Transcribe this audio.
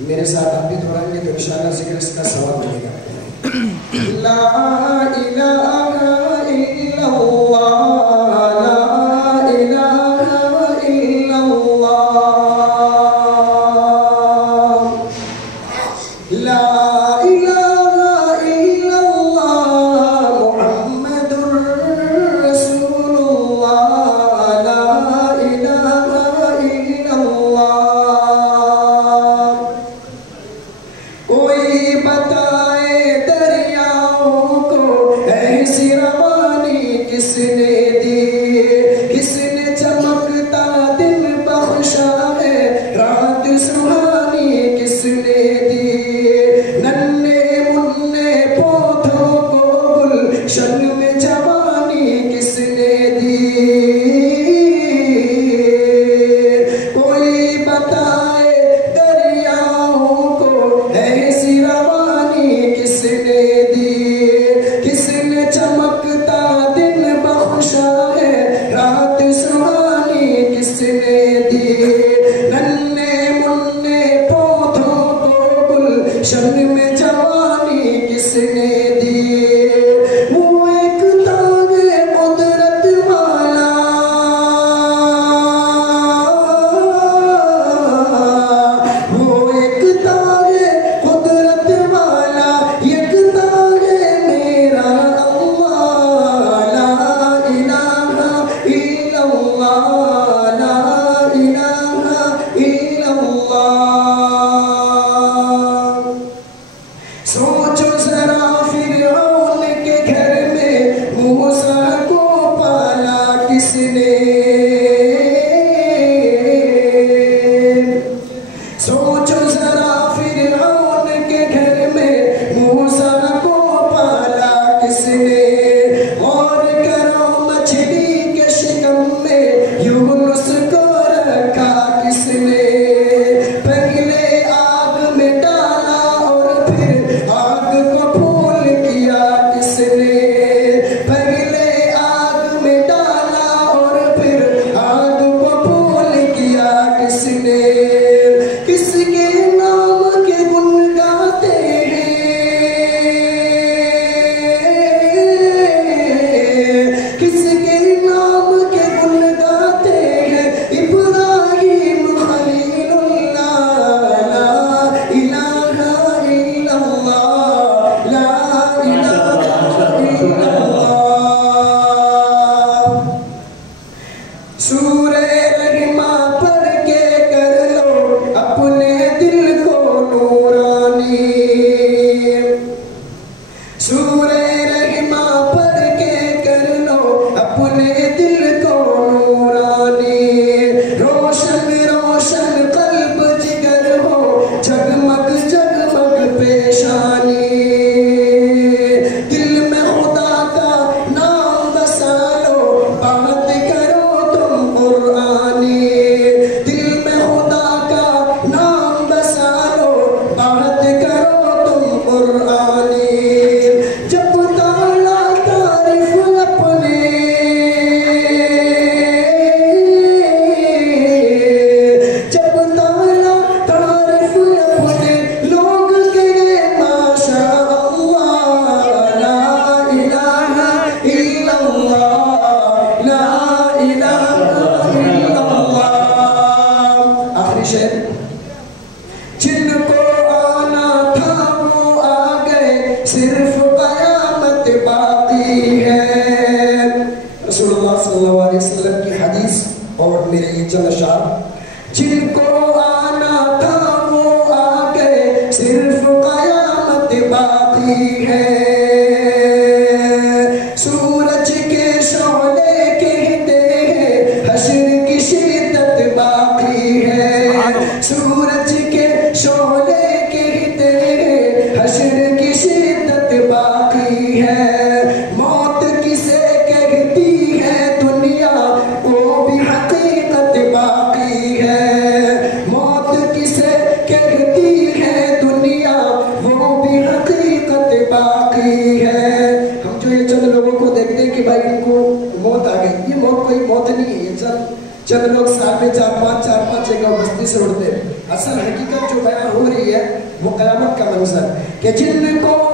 मेरे साथ आप भी दोहराएंगे तो इंशाअल्लाह जिक्र इसका सवाब मिलेगा। ला इलाहा इल्लल्लाह, ला इलाहा इल्लल्लाह, ला इलाहा इल्लल्लाह मुहम्मदुर रसूलुल्लाह, ला इलाहा इल्लल्लाह। कोई बताए दरियाओं को ऐसी रवानी किसने दी, किसने चमकता दिन बख्शा है रात सुहानी किसने दी, नन्हे मुन्ने पौधों को गुलशन में जवानी किसने दी। कोई बताए दरियाओं को ऐसी रवानी किसने दी, किसने चमकता दिन बख्शा है रात सुहानी किसने दी, नन्हे मुन्ने पौधों को गुलशन में जवानी किसने दी। वो एक तागे कुदरत वाला, वो एक तागे कुदरत वाला, एक तागे मेरा अल्लाह, ला इलाहा इल्लल्लाह, ला इलाहा इल्लल्लाह। सोचो जरा फिरऔन के घर में मूसा को पाला किसने, सोचो जरा फिरऔन के घर में मूसा को पाला किसने, और करो मछली के शिकम में यूनुस को रखा किसने, पहले आग में डाला और फिर आग को फूल किया किसने, पहले आग में डाला और फिर आग को फूल किया किसने। किसके नाम के गुण गाते हैं, किसके नाम के गुण गाते हैं, इब्राहिम खलीलुल्लाह, ला इलाहा इल्लल्लाह, ला इलाहा इल्लल्लाह। सूरे रहमा पढ़ के कर लो अपने दिल को नूरानी, सूरे रहमा पढ़ के कर लो अपने दिल को नूरानी, रोशन रोशन कल्ब जिगर हो जगमग जगमग पेशानी, दिल में खुदा का नाम बसा लो बात करो तुम कुरानी, दिल में खुदा का नाम बसा लो बात करो तुम कुरानी। जब ताला तारीफ अपने, जब ताला तारीफ अपने लोग कहे माशा अल्लाह, ला इलाहा इल्लल्लाह, ला इलाहा इल्लल्लाह। आखिरी शेर, जिनको आना था वो आ गए, सिर्फ कयामत बाकी है। रसूलुल्लाह सल्लल्लाहु अलैहि वसल्लम की हदीस और मेरे ये चंद अशआर, जिनको आना था वो आ गए, सिर्फ कयामत बाकी है। सूरज के शोले कहते हैं हश्र की शिद्दत बाकी है, सूरज के शोले कहते हैं हश्र की शिद्दत बाकी है। मौत किसे कहती है दुनिया वो भी हकीकत बाकी है, मौत किसे कहती है दुनिया वो भी हकीकत बाकी है। हम जो ये चंद लोगों को देखते हैं कि भाई इनको मौत आ गई, ये मौत कोई मौत नहीं है, ये चंद लोग साल में चार पांच जगह बस्ती से उड़ते हैं। असल हकीकत जो बयान हो रही है वो क़यामत का मंजर कि जिनको